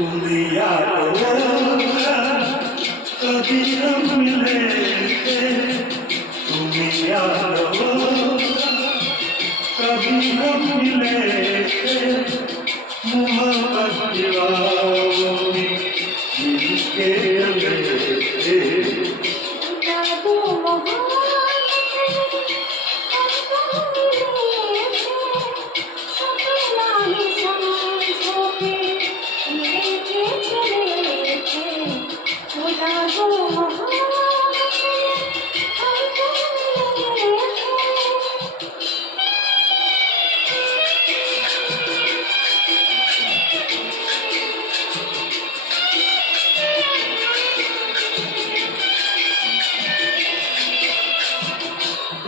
तुम्हें याद होगा कभी हम मिले थे, तुम्हें याद होगा कभी हम मिले थे, मोहब्बत दीवारों में मिलके रहे थे।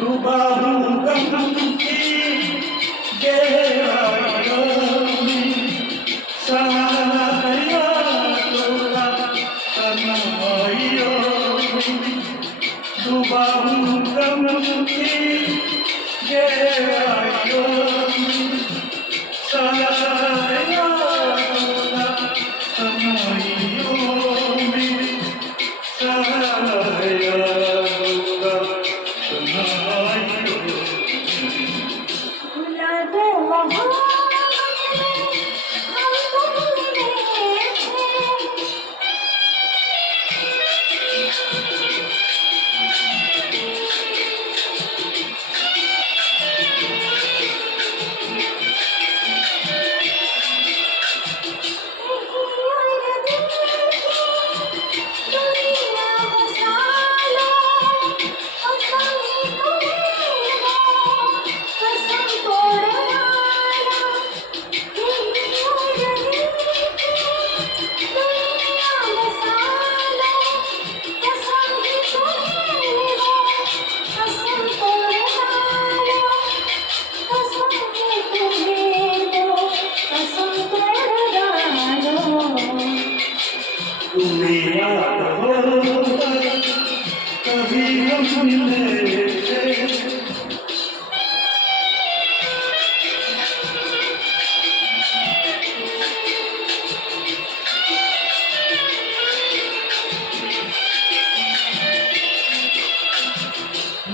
डूबा हूँ गम की गहराइयों में, सहारा यादों का तन्हाइयों में। डूबा हूँ गम की गहराइयों में, सहारा यादों का तन्हाइयों में, सहारा यादों का तुम्हें याद होगा कभी हम मिले थे।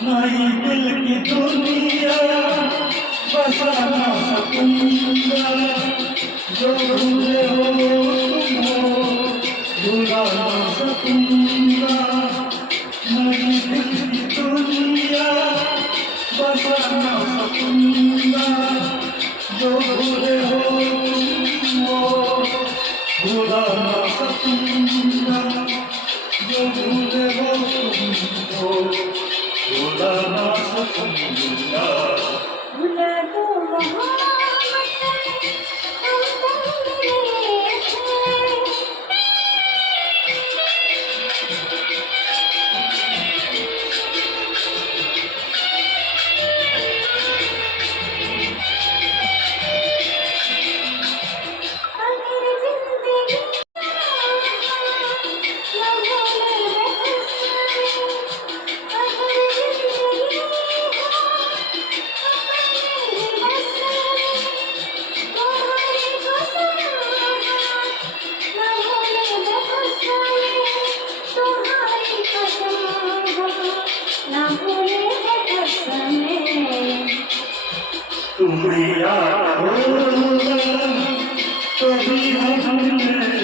नहीं दिल की दुनिया बसाना सकूंगा, जो भूले हो तुम हो भुला ना सकूंगा। नहीं दिल की दुनिया बसा ना सकूंगा, जो भूले हो तुम हो भुला ना सकूंगा। जो भूले हो तुम हो भुला ना सकूंगा। भुला दो तुम्हें याद होगा कभी हम मिले